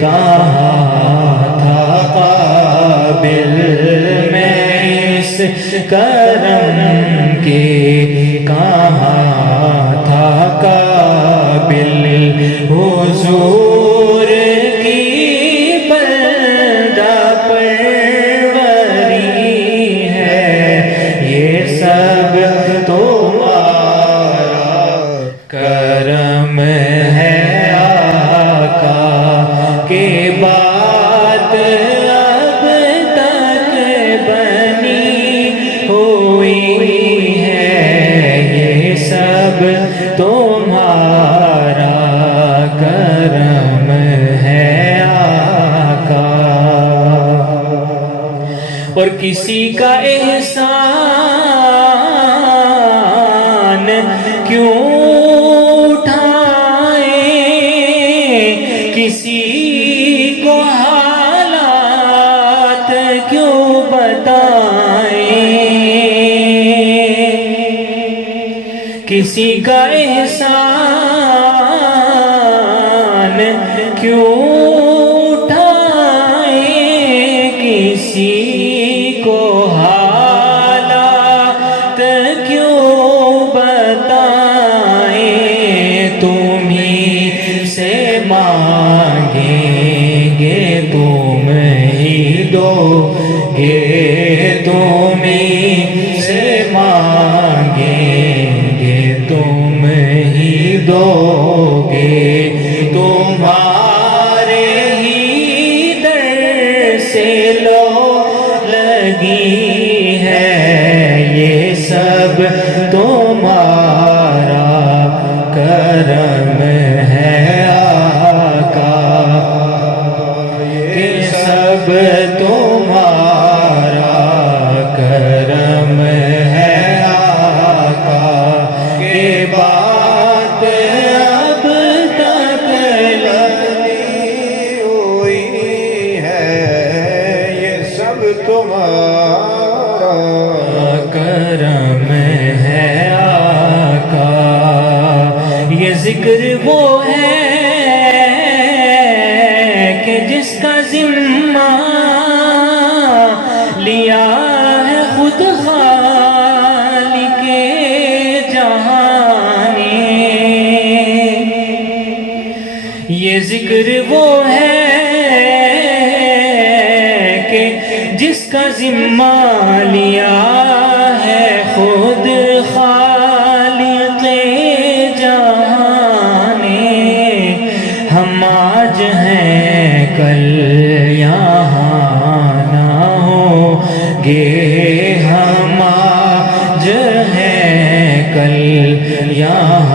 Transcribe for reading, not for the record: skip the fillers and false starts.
کہاں تھا قابل میں اس کرم کے، کہاں تھا قابل حضور کی بندہ پروری ہے، یہ سب تمہارا کرم ہے آقا، کہ بات اب تک بنی ہوئی ہے، یہ سب تمہارا کرم ہے آقا۔ اور کسی کا احسان کیوں اٹھائیں، کسی کو حالات کیوں بتائیں، کسی کا احسان کیوں اٹھائیں، کسی کو حالات کیوں بتائیں، تمہیں سے مانگیں گے تم ہی دو گے، تمہیں سے مانگیں گے تم ہی دو گے، تمہارے ہی در سے لو لگی ہے، یہ سب تمہارا کرم ہے آقا، یہ سب تمہارا کرم ہے آقا، کہ بات اب تک بنی ہوئی ہے، یہ سب تمہارا کرم ہے آقا۔ یہ ذکر وہ ہے کہ جس کا ذمہ لیا ہے خود خالق جہاں نے، یہ ذکر وہ ہے کہ جس کا ذمہ لیا ہے خود خالق جہاں نے، ہم آج ہیں کل یہاں نہ ہوں گے، ہم آج ہیں کل یہاں